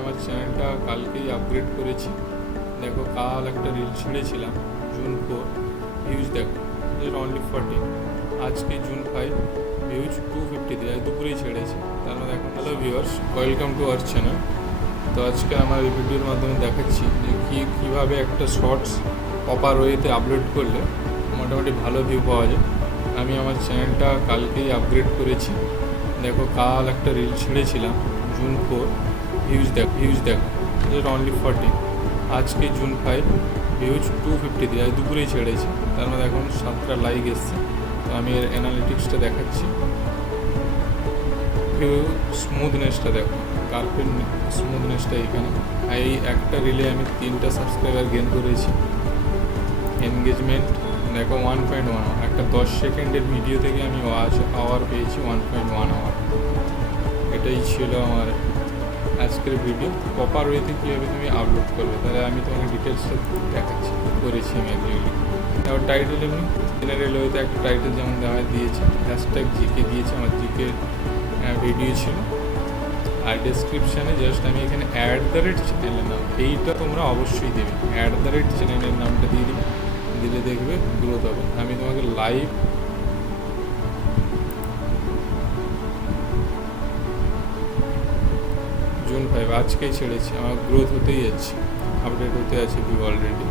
আমার চ্যানেলটা কালকেই আপগ্রেড করেছি। দেখো কাল একটা রিল ছেড়েছিলাম জুন 4, ভিউজ দেখো অনলি 40। আজকে জুন 5, ভিউজ 253, আজ দুপুরেই ছেড়েছি। তার মধ্যে এখন hello viewers, welcome to our channel. তো আজকে আমার এই ভিডিওর মাধ্যমে দেখাচ্ছি যে কীভাবে একটা শর্টস প্রপার ওয়েতে আপলোড করলে মোটামুটি ভালো ভিউ পাওয়া যায়। আমি আমার চ্যানেলটা কালকেই আপগ্রেড করেছি। দেখো কাল একটা রিল ছেড়েছিলাম জুন 4, ভিউজ দেখো অনলি 40। আজকে জুন 5, ভিউজ 253, আজ দুপুরেই ছেড়েছি। তার মধ্যে এখন 7টা লাইক এসছে। তো আমি এর অ্যানালিটিক্সটা দেখাচ্ছি। ভিউ স্মুথনেসটা দেখো, কার্পেট স্মুথনেসটা এখানে। এই একটা রিলে আমি 3টা সাবস্ক্রাইবার গেন করেছি। এনগেজমেন্ট দেখো 1.1, একটা 10 সেকেন্ডের ভিডিও থেকে আমি ওয়াচ আওয়ার পেয়েছি 1.1 আওয়ার। এটাই ছিল আমার আজকের ভিডিও। প্রপার ওয়েতে কীভাবে তুমি আপলোড করবে, তাহলে আমি তোমাকে ডিটেলসটা দেখাচ্ছি করেছি আমি এগুলি। তারপর টাইটেল এমনি জেনারেল ওয়েতে একটা টাইটেল যেমন দিয়েছে, হ্যাশট্যাগ জিকে দিয়েছে, আমার জিকে ভিডিও ছিল। আর ডেসক্রিপশানে জাস্ট আমি এখানে চ্যানেলের নাম, এইটা তোমরা অবশ্যই দেবে। চ্যানেলের নামটা দিয়ে দিলে দেখবে গ্রোথ হবে। আমি তোমাকে লাইভ জুন 5 আজকেই ছেড়েছি, আমার গ্রোথ হতেই যাচ্ছে, আপডেট হতে আছে ভিউ অলরেডি।